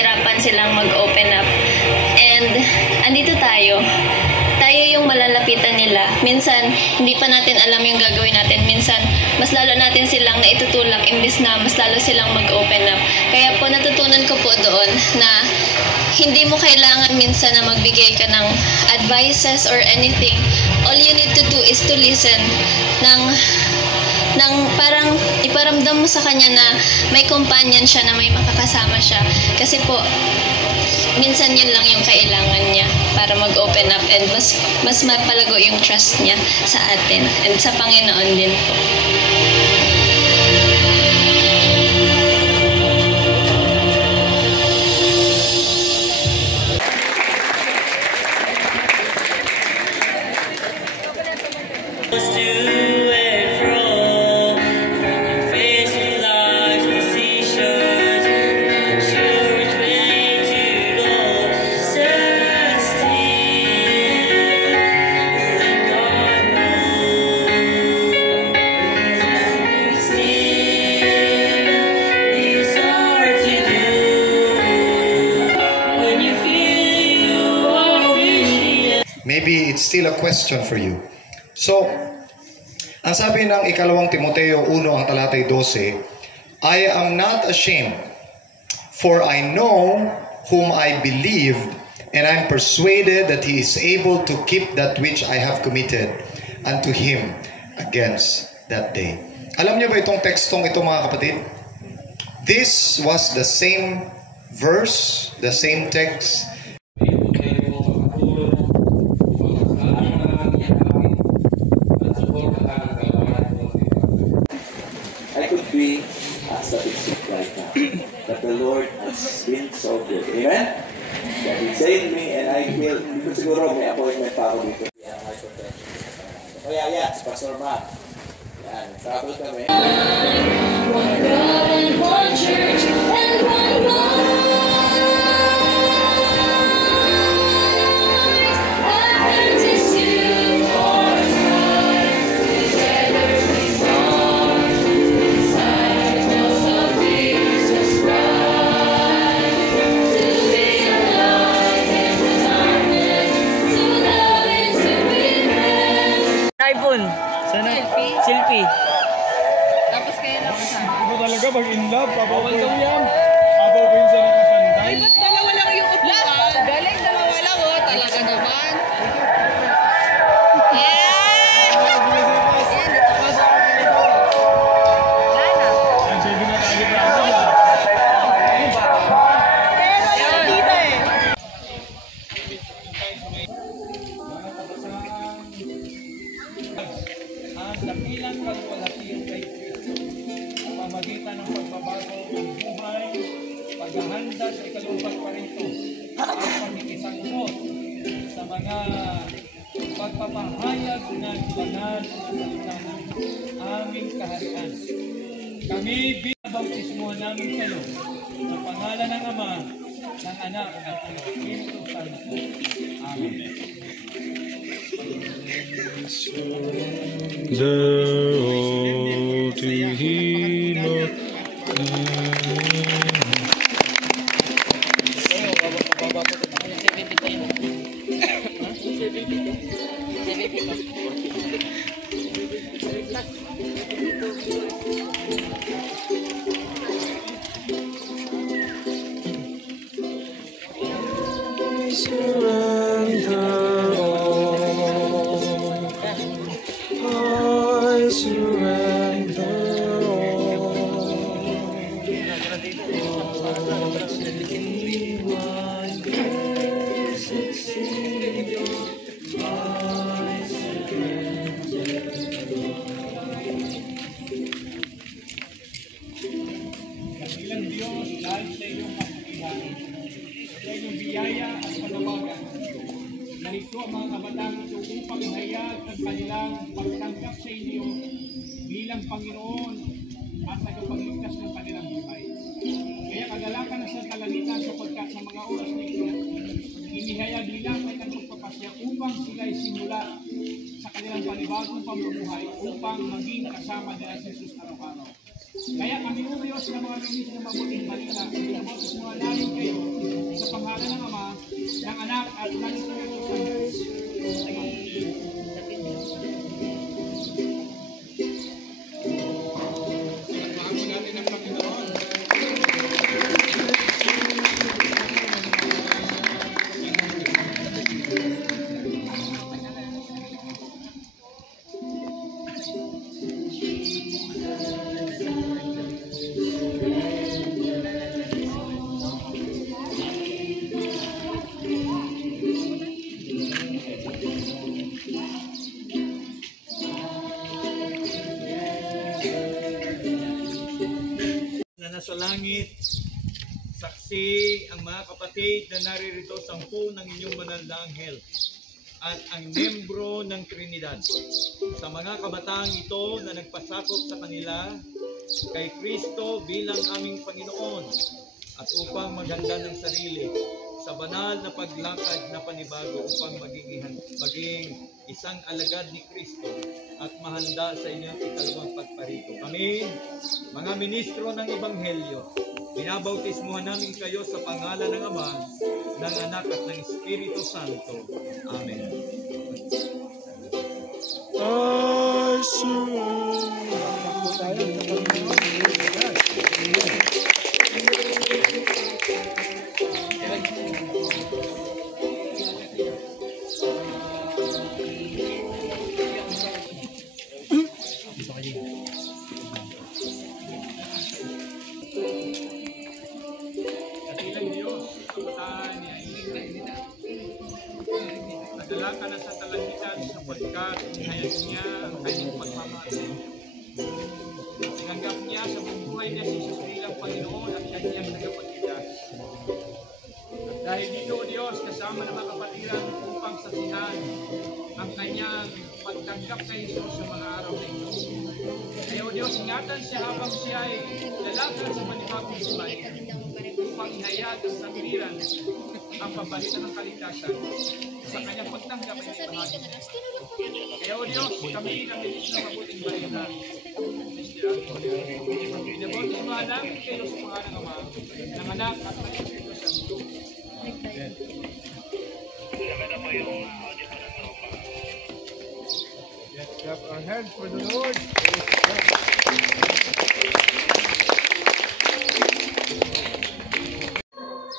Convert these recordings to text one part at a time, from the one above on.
nahihirapan silang mag-open up. And andito tayo. Tayo yung malalapitan nila. Minsan, hindi pa natin alam yung gagawin natin. Minsan, mas lalo natin silang naitutulak imbis na mas lalo silang mag-open up. Kaya po, natutunan ko po doon na hindi mo kailangan minsan na magbigay ka ng advices or anything. All you need to do is to listen ng parang iparamdam mo sa kanya na may companion siya, na may makakasama siya. Kasi po, minsan yun lang yung kailangan niya para mag-open up and mas mapalago yung trust niya sa atin and sa Panginoon din po. Maybe it's still a question for you. So, ang sabi ng ikalawang Timoteo 1 ang talatay 12, I am not ashamed, for I know whom I believed, and I'm persuaded that he is able to keep that which I have committed unto him against that day. Alam niyo ba itong tekstong ito, mga kapatid? This was the same verse, the same text that the Lord has been so good. Amen? That He saved me and I feel, dito siguro may appointment pa ako dito. Oh yeah, Pastor Mark. Yan, travel kami. One God and one church and one Lord. iPhone. Sana? Selfie. Tapos kayo lang sa Iba talaga pag in love, bawal daw yan. Papawin sa nakasanday. Ay, ba't dalawa lang yung upuan? Galing, dalawa lang oh. Talaga naman. Yeah! Yan, dito pa sa Lana. Ang sabi na tayo praso ba? Yan, dito eh. Ang dakilang kalwalhatian kay Kristo sa pamagitan ng pagbabago ng buhay, paghahanda sa ikalumpat pa rito, at pagkikisangkot sa mga pagpapahayag ng banal na salita ng aming kaharian. Kami binabautismuhan namin kayo sa pangalan ng Ama, ng Anak at ng Espiritu Santo. Amen. Surrender to Him. Dakilang Diyos, dahil sa iyong kasakihan, sa iyong biyaya at panawagan, narito ang mga kabataan ito upang ihayag ang kanilang pagtanggap sa inyo bilang Panginoon at tagapagligtas ng kanilang buhay. Kaya kagalakan na sa kalangitan sapagkat sa mga oras na ito, inihayag nila ang kanilang pagpapasya upang sila simula sa kanilang panibagong pamumuhay upang maging kasama nila sa Jesus araw-araw. Kaya kami umiyos na mga minis na mabuting balita, pinaboses mga namin kayo at ng Espiritu Santo. Salamat natin ang Panginoon. Na nasa langit, saksi ang mga kapatid na naririto 10 ng inyong banal na anghel at ang membro ng Trinidad. Sa mga kabataang ito na nagpasakop sa kanila kay Kristo bilang aming Panginoon at upang maghanda ng sarili sa banal na paglakad na panibago upang maging isang alagad ni Kristo at mahanda sa inyong ikalawang pagparito. Kami, mga ministro ng Ebanghelyo, binabautismuhan namin kayo sa pangalan ng Ama, ng Anak at ng Espiritu Santo. Amen. Katilang Diyos, kabataan niya, nadala ka na sa talangitan sapagkat inihayag niya ang kanyang pagmamahal. Tinanggap niya sa buhay niya si Jesus bilang Panginoon at kanyang tagapagligtas. At dahil dito, O Diyos, kasama ng mga kapatiran upang saksihan ang kanyang pagtanggap kay Jesus sa mga araw na ito. Kaya, O Diyos, ingatan siya habang siya ay lalakad sa panibagong buhay upang ihayag ang sangliran ang pabalitan ng kaligtasan sa kanyang pagtanggap ay may bahagi. Kaya, O Diyos, kami ang bilis ng mabuting balita. Binabautismuhan namin kayo sa pangalan ng Ama, ng Anak at ng Espiritu Santo. Amen. Let's clap our hands for the Lord.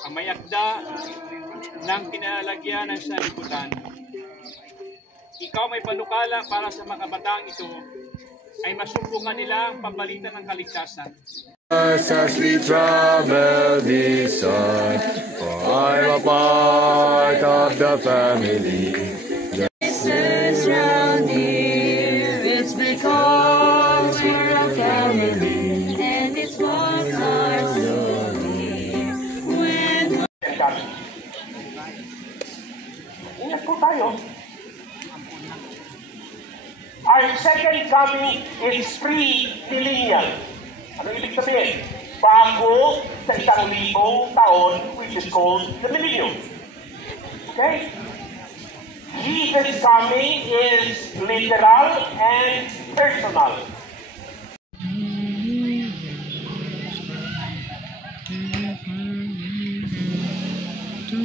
Ang may akda ng kinalagyan ng sanlibutan. Ikaw may panukala para sa mga kabataang ito ay masubukan nila ang pambalitan ng kaligtasan. As we travel this side, for I'm a part of the family. It's round here, it's because we're a family, and it's what our story. When Ingat po tayo. Our second coming is pre-millennial. Ano ibig sabihin? Bago sa 1,000 taon, which is called the millennium. Okay? Jesus' coming is literal and personal. To